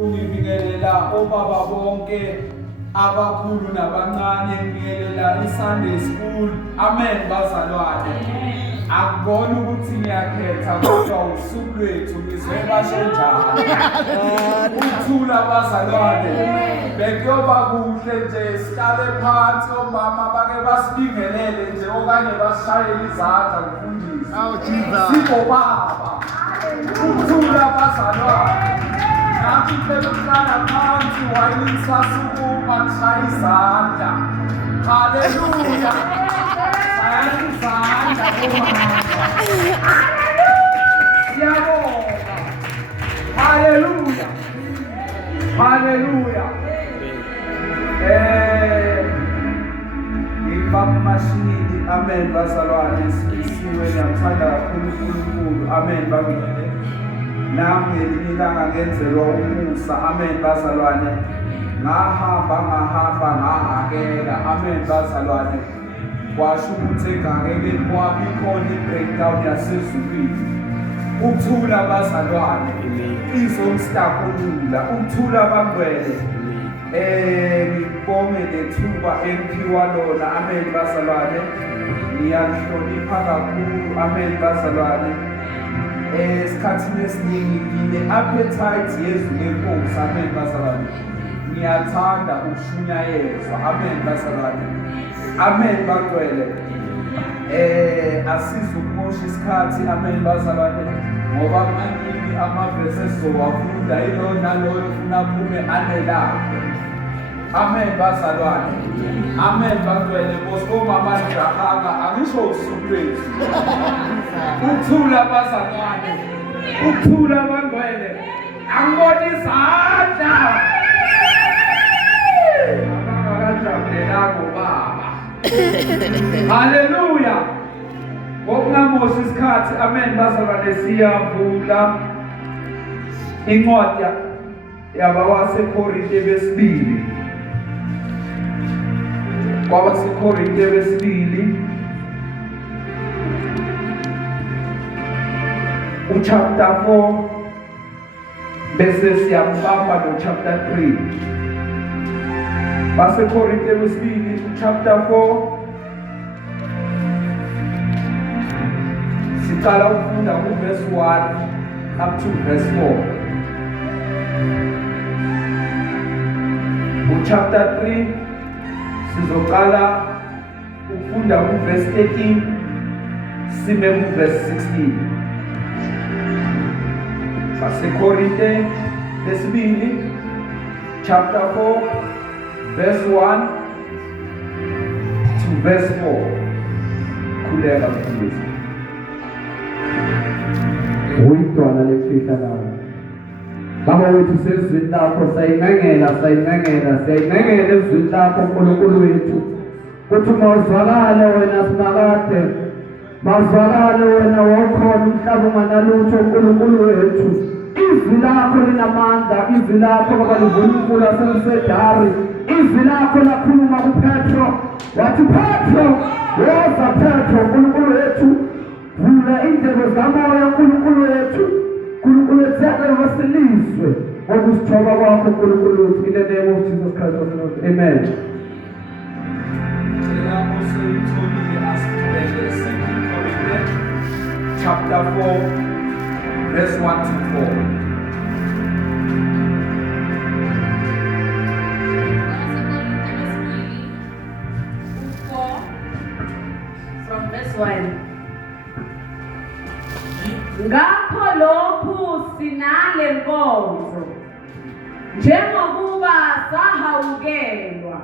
Ngibingelela obaba bonke abakhulu nabancane, ngibingelela iSunday School. Amen bazalwane. Akubona ukuthi ngiyakhetha kodwa usuku lwethu ngizwe basho njalo. Ukuthula bazalwane. Bekuyoba kuhle nje sihlale phansi omama bake basibingelele nje okanye basishayele izandla mfundisi. Sibobaba. Ukuthula bazalwane. Nathi bekuhlala phansi wayelisasukuma nishaya izandla. Haleluya. Shaya izandla omama. Siyabonga. Haleluya. Haleluya. Ngibamashini. Amen bazalwane. Sibisiwe namthanda kakhulu uNkulunkulu. Amen bangele. Nami ngelinilanga ngenzelwa umusa. Amen bazalwane. Ngahamba ngahakela. Amen bazalwane. Kwasho ukuthi engakekeni kwami ikhona i-breakdown yasezulwini. Ukuthula bazalwane. Izomstakulula. Ukuthula bangcwele. Ngibonge lethuba engiphiwa lona. Amen bazalwane. Ngiyahlonipha kakhulu. Amen bazalwane. Esikhathini esiningi ngine-appetite yezwi lenkosi. Amen bazalwane. Ngiyathanda ukushunyayezwa. Amen bazalwane. Amen bangcwele. Asizukumosha isikhathi. Amen bazalwane. Ngoba maningi amavesi esizowafunda ilo naloyo ufuna aphume anelakho. Amen bazalwane. Amen bangcwele. Omama njahanga angisho usuku lwethu. Ukuthula bazalwane. Ukuthula bangcwele. Angibona izandla. Abangakajabulelanga ubaba. Haleluya. Ngokungamoshi isikhathi. Amen bazalwane. Siyavula incwadi yabawaseKorinte besibili. KwabaseKorinte besibili. Chapter 4 bese siyambamba no chapter 3. BaseKorinte besibili chapter 4 siqala ukufunda verse 1 up to verse 4. Chapter 3 sizoqala ukufunda verse 13 sime verse 16. BaseKorinte besibili chapter 4 verse 1 to verse 4. Khuleka mfundisi. Uyintwana lemfihla nawe. Baba wethu sezwini lakho sayinengela ezwini lakho uNkulunkulu wethu. Kuthi mawuzwakale wena simakade. Mawuzwakale wena wokhona umhlaba unganalutho uNkulunkulu wethu. Izwi lakho linamandla, izwi lakho baba livula umfula selisedari. Izwi lakho lakhuluma kuPetro. Wathi Petro, woza Petro uNkulunkulu wethu. Vula indlebe zamoya uNkulunkulu wethu. uNkulunkulu wethu yakevasilizwe ngokusithoba kwakho uNkulunkulu wethu. In the name of Jesus Christ of Nazareth. Amen. Chapter 4 verse 1 to 4. From verse 1. Ngakho lokhu sinale nkonzo, njengokuba sahawukelwa,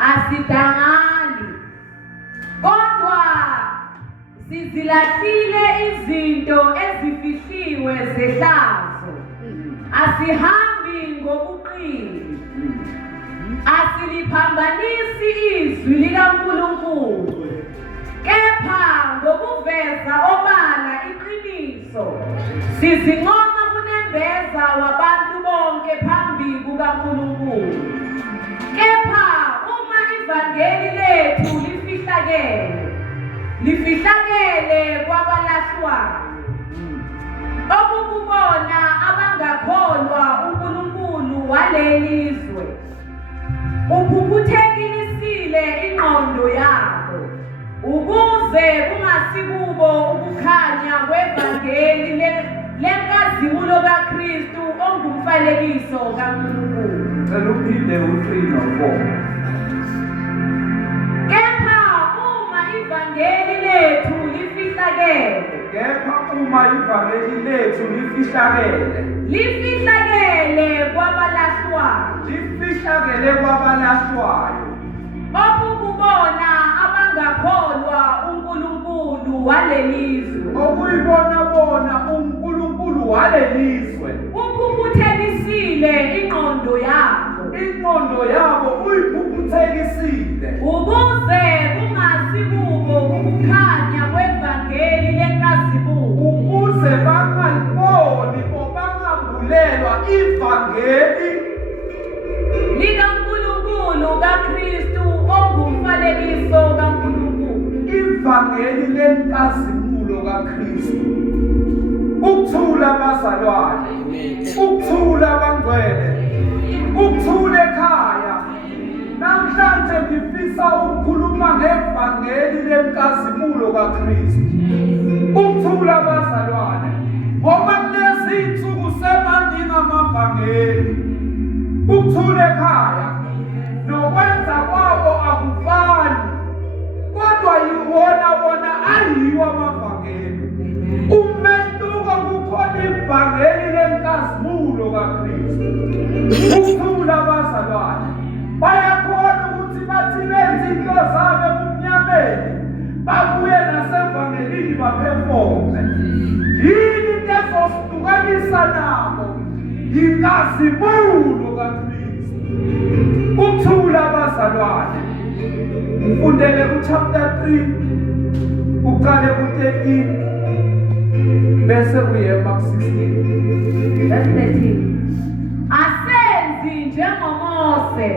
asidangali, kodwa sizilahlile izinto ezifihliwe zehlazo, asihambi ngobuqili, asiliphambanisi izwi likaNkulunkulu, kepha ngokuveza obala iqiniso sizincoma kunembeza wabantu bonke phambi kukaNkulunkulu. Kepha uma ivangeli lethu lifihlakele kwabalahlwayo, okukubona abangakholwa uNkulunkulu kungasi kubo ukukhanya kwevangeli lenkazimulo kaKristu ongumfanekiso kaNkulunkulu. Cela uphinde u-3 no-4. Kepha uma ivangeli lethu lifihlakele, Kepha uma ivangeli lethu lifihlakele kwabalahlwayo, lifihlakele kwabalashwayo, okukubona abangakholwa uNkulunkulu walelizwe, okuyibona bona uNkulunkulu walelizwe, ukubuthelekisile ingqondo yabo, ingqondo yabo uyibhubhuthekisile, ukuze kungasi kubo ukukhanya kwevangeli lenkazimulo, ukuze bangaliboni bangambulelwa ivangeli likaNkulunkulu kaKristu ongumfanekiso kaNkulunkulu. ivangeli lenkazimulo kaKristu. Ukuthula abazalwane, ukuthula abangcwele, ukuthula ekhaya. Namhlanje ngifisa ukukhuluma ngevangeli lenkazimulo kaKristu. Ukuthula abazalwane, ngoba kulezi insuku semaningi amavangeli. Ukuthula ekhaya nokwenza kwabo akufani, kodwa yiwona wona ayiwo amavangeli. Umehluko kukhona ivangeli lenkazimulo kaKristu. Ukuthula abazalwane, bayakhona ukuthi bathi benze into zabo ebumnyameni babuye nasevangelini baphefome. Yini into ezosihlukanisa nabo? Inkazimulo kaKristu. Ukuthula abazalwane, ufundele ku-chapter 3 uqale ku-13 bese uye ku-16. Verse 13. Asenzi njengoMose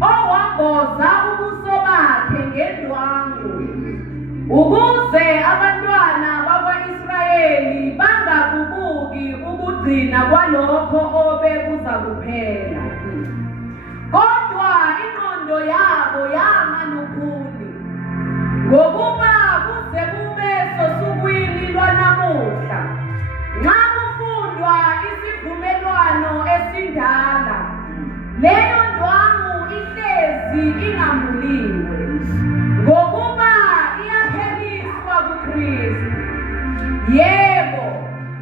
owamboza ubuso bakhe ngendwangu, ukuze abantwana bakwa-Israyeli bangagubuki ukugcina kwalokho obekuza kuphela. Kodwa ingqondo yabo yama lukhuni, ngokuba kuze kube sosukwini lwanamuhla, nxa kufundwa isivumelwano esindala, leyo ndwangu ihlezi ingambuliwe, ngokuba iyapheliswa kuKristu. Yebo,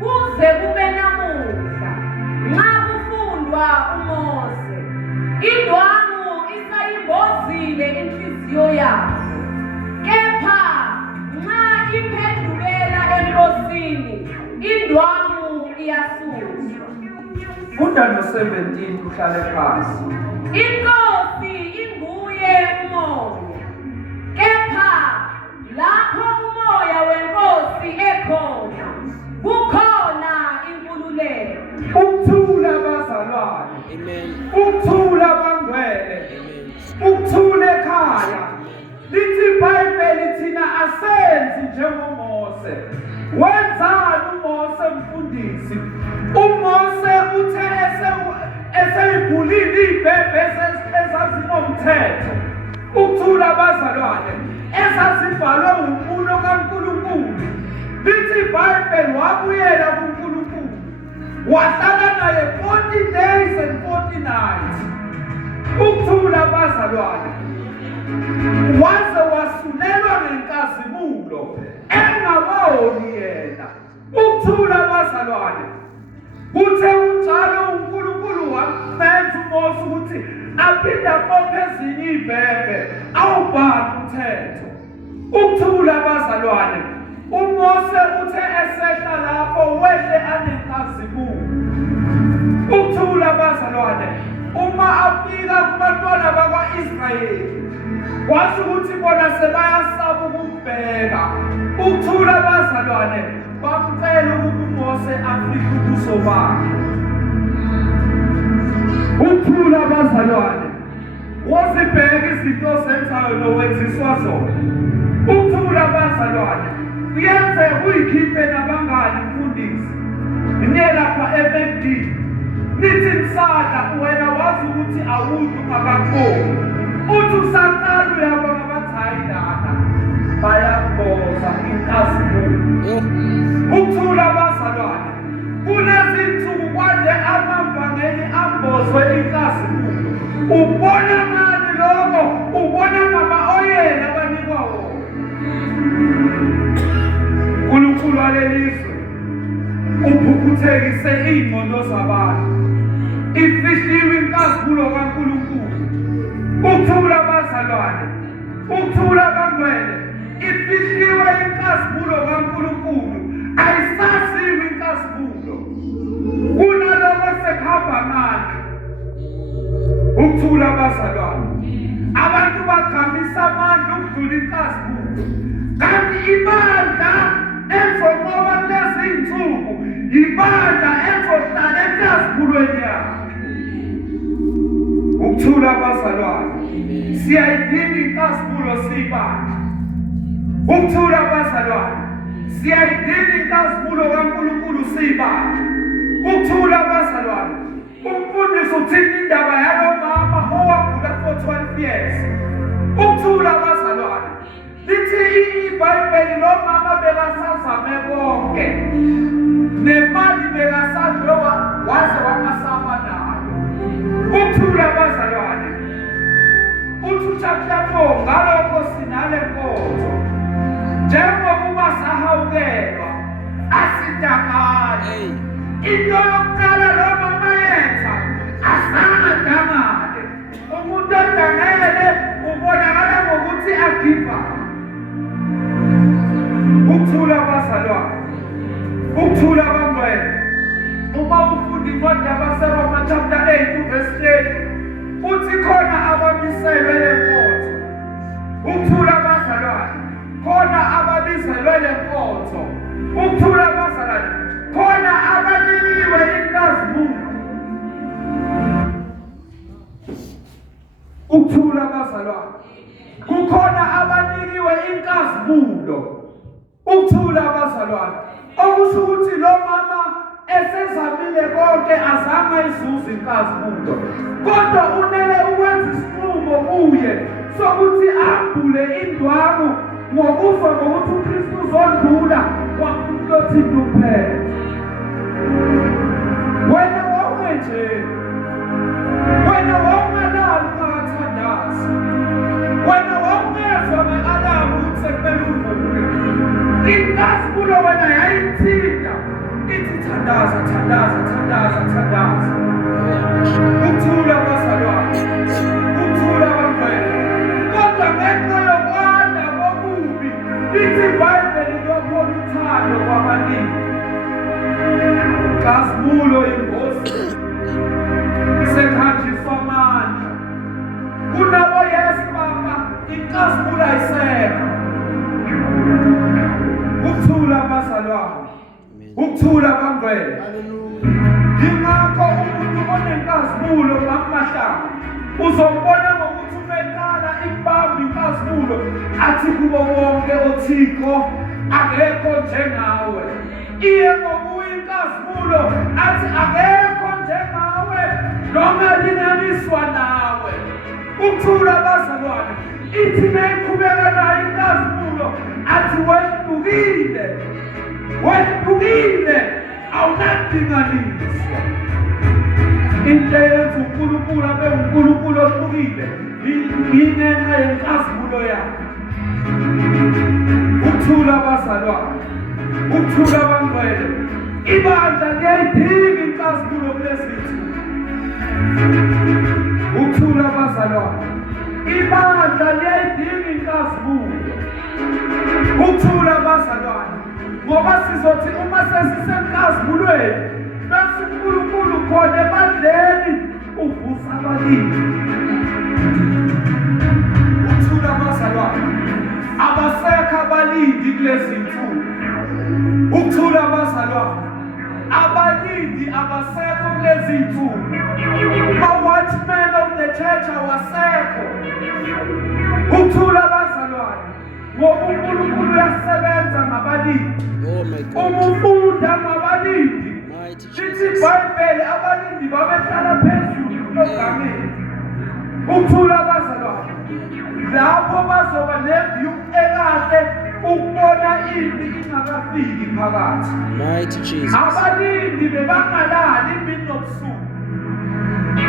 kuze kube namuhla, nxa kufundwa uMose, indwangu isayimbozile inhliziyo yabo. Kepha nxa iphendukela eNkosini, indwangu iyasuswa. Funda no-17 uhlale phansi. Inkosi inguye umoya, kepha lapho umoya wenkosi ekhona, kukhona inkululeko. Ukuthula abazalwane, ukuthula abangcwele, ukuthula ekhaya. Lithi iBhayibheli thina asenzi njengoMose. Wenzani uMose mfundisi? uMose uthe eseyibhulile ibhebhe ezazinomthetho, ukuthula abazalwane, ezazibhalwe umuno kaNkulunkulu. Lithi iBhayibheli wabuyela kuNkulunkulu, wahlala naye 40 days and 40 nights. Ukuthula abazalwane, waze wasulelwa ngenkazimulo engaboni yena. Ukuthula abazalwane, kuthe unjalo uNkulunkulu wamenza uMose ukuthi aphinde aqophe ezinye ibhebhe awubhale umthetho. Ukuthula abazalwane, uMose uthe esehla lapho wehle anenkazimulo. Ukuthula abazalwane, uma afika kubantwana bakwa-Israyeli kwathi ukuthi bona sebayasaba ukumbheka. Ukuthula abazalwane, bamcela ukuthi uMose afihle ubuso bakhe. Ukuthula abazalwane, wozibheka izinto ozenzayo nowenziswa zona. Ukuthula abazalwane, kuyenzeka uyikhiphe nabangani mfundisi, niye lapha eMD nithi msada wena wazi ukuthi awuthi ungakakhoni, uthi usaqala uyabona abathi hayi lana bayamboza inkazimulo. Ukuthula bazalwane, kulezinsuku kwande amavangeli ambozwe inkazimulo. Ubona ngani lokho? Ubona ngama-oyela abanikwa wona. uNkulunkulu walelizwe uphukuthelise iy'ngqondo zabantu. Ifihliwe inkazimulo kaNkulunkulu. Ukuthula bazalwane, ukuthula bangcwele, ifihliwe inkazimulo kaNkulunkulu. Ayisaziwe inkazimulo. Kunaloko sekuhamba manje. Ukuthula bazalwane, abantu bagqamisa amandla ukudlula inkazimulo. Kanti ibandla elizonqoba kulezi iy'nsuku ibandla elizohlala enkazimulweni yakhe. Ukuthula bazalwane, siyayidinga inkazimulo siyibandla. Ukuthula bazalwane, siyayidinga inkazimulo kaNkulunkulu siyibandla. Ukuthula bazalwane, umfundisi uthini indaba yalo mama owagula for 12 years. Ukuthula bazalwane, lithi iBhayibheli lo mama bekasazame konke, nemali bekasadle waze wakasaba nayo. Ukuthula bazalwane, uthi uChapter 4 ngalokho sinale nkonzo, njengokuba sahawukelwa asidangale. Into yokuqala lo mama yenza asangadangale. Umuntu odangele ubonakala ngokuthi agiva. Ukuthula bazalwane, ukuthula bangcwele. Uma ufunda incwadi yabaseRoma chapter 8 verse 10, uthi khona abamiselwe lenkonzo. Ukuthula bazalwane, khona ababizelwe lenkonzo. Ukuthula bazalwane, khona abanikwe inkazimulo. Ukuthula bazalwane, kukhona abanikiwe inkazimulo. Ukuthula bazalwane, okusho ukuthi lo mama esezamile konke azange izuze inkazimulo, kodwa unele ukwenza isinqumo kuye sokuthi ambule indwangu ngokufa ngokuthi uKristu uzondlula wafuna ukuthini kuphela. Wena wawunje, wena wawungalali ungathandazi, wena wawungezwa nge-alamu ukuthi sekumele uvuke. Inkazimulo wena yayithinta ithi thandaza, thandaza, thandaza, thandaza. Ukuthula bazalwane, ukuthula bangcwele. Kodwa ngenxa yokwanda kobubi, lithi iBhayibheli lokhola uthando kwabaningi. Inkazimulo ingozi sekhanjiswa amandla. Kunabo yes baba, inkazimulo ayisekho. Ukuthula bazalwane, ukuthula bangcwele. Yingakho umuntu onenkazimulo ngamahlangu uzombona ngokuthi umeqala ibamba inkazimulo athi kubo wonke oThixo akekho njengawe. Iye ngokuya inkazimulo athi akekho njengawe noma linganiswa nawe. Ukuthula bazalwane, ithi nayiqhubeka nayo inkazimulo athi wehlukile, wehlukile, awunadinganiswa. Into eyenza uNkulunkulu abe uNkulunkulu ohlukile yingenxa yenkazimulo yakhe. Ukuthula bazalwane, ukuthula bangcwele. Ibandla liyayidinga inkazimulo kulezi zinsuku. Ukuthula bazalwane, ibandla liyayidinga inkazimulo. Ukuthula bazalwane, ngoba sizothi uma sesisenkazimulweni bese uNkulunkulu khona ebandleni uvusa abalindi. Ukuthula bazalwane, abasekho abalindi kulezi zinsuku. Ukuthula bazalwane, abalindi abasekho kulezi zinsuku. Ma-watchmen of the church awasekho. Ukuthula bazalwane, ngoba uNkulunkulu uyasebenza ngabalindi. Uma ufunda ngabalindi, lithi iBhayibheli abalindi babehlala phezulu kulogameni. Ukuthula bazalwane, lapho bazoba neview ekahle ukubona impi ingakafiki phakathi. Mighty Jesus. Abalindi bebangalali imini nobusuku.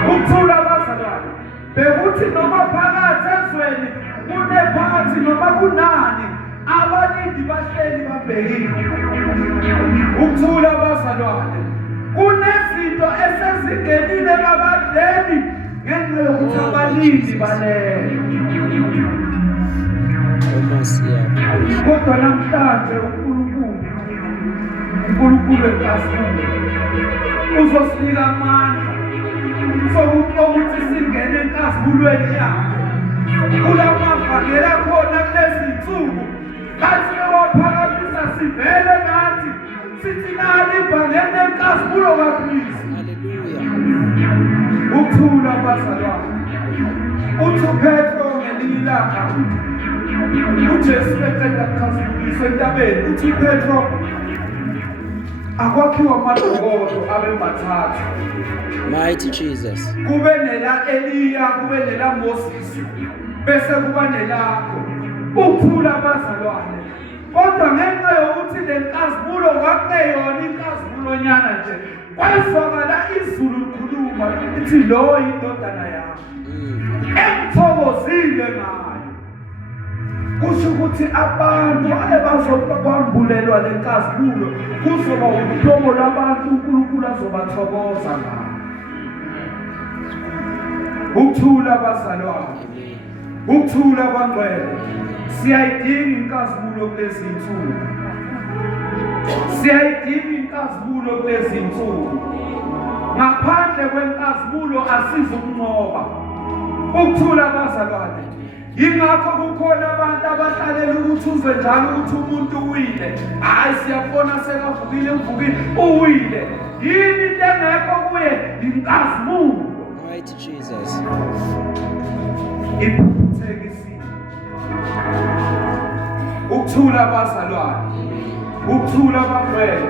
Ukuthula abazalwane bekuthi noma phakathi ezweni kunephakathi noma kunani abalindi bahleli babhekile. Ukuthula abazalwane kunezinto esezingenile babadleni ngenxa yokuthi abalindi balele. Kodwa namhlanje uNkulunkulu enkasini uzosinika amandla sokuthi singene enkazimulweni yakhe. Kulamavangeli akhona kulezi nsuku kathi ewaphakamisa sivele ngathi sithi nali ivangeli lenkazimulo kaKristu. Ukuthula abazalwane uthi uPetro ngelinye ilanga uJesu eqeda kukhazimulisa entabeni uthi uPetro akwakhiwa amadokodo abe mathathu. Mighty Jesus. Kube nela Eliya, kube nela Moses, bese kuba nelakho. Ukuthula abazalwane. Kodwa ngenxa yokuthi lenkazimulo kwakuyona inkazimulonyana nje, kwezwakala izulu likhuluma lithi lo yindodana yami. Engithokozile ngayo. Kusho ukuthi abantu abazokwambulelwa lenkazimulo kuzoba uhlobo lwabantu uNkulunkulu azobathokoza ngabo. Ukuthula abazalwane, ukuthula kwangcwele, siyayidinga inkazimulo kulezi insuku. Siyayidinga inkazimulo kulezi insuku. Ngaphandle kwenkazimulo asizukunqoba. Ukuthula abazalwane, yingakho kukhona abantu abahlalela ukuthi uzwe njalo ukuthi umuntu uwile. Hayi siyabona sekavukile uvukile uwile. Yini into engekho kuye inkazimulo. Mighty Jesus. Iphuthekisile. Ukuthula abazalwane, ukuthula abangcwele,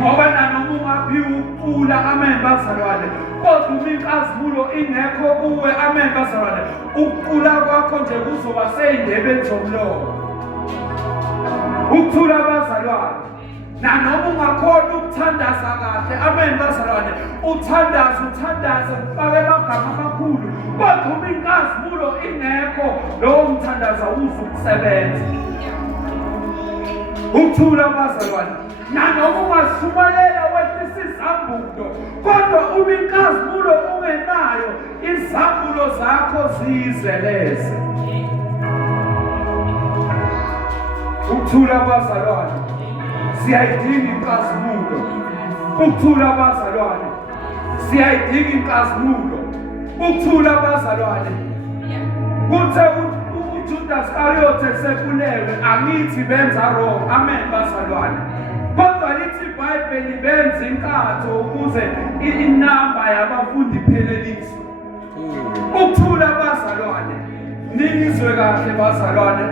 ngoba nanoma ungaphiwa ukuthula amen bazalwane, kodwa uma inkazimulo ingekho kuwe amen bazalwane, ukuthula kwakho nje kuzoba seyindebeni zomlomo. Ukuthula abazalwane, nanoma ungakhona ukuthandaza kahle amen bazalwane, uthandaze ufake amagama amakhulu, kodwa uma inkazimulo ingekho lowo mthandazo awuzukusebenza. Ukuthula abazalwane, nanoma ungashumayela wehlisa izambulo, kodwa uma inkazimulo ungenayo izambulo zakho ziyizeleze. Ukuthula abazalwane, siyayidinga inkazimulo. Ukuthula abazalwane, siyayidinga inkazimulo. Ukuthula abazalwane, kuthe uJudas Iscariot sekulewe angithi benza wrong amen bazalwane, kodwa lithi iBhayibheli benza inkatho ukuze inamba yabafundi ipheleliswe. Ukuthula abazalwane, ningizwe kahle bazalwane.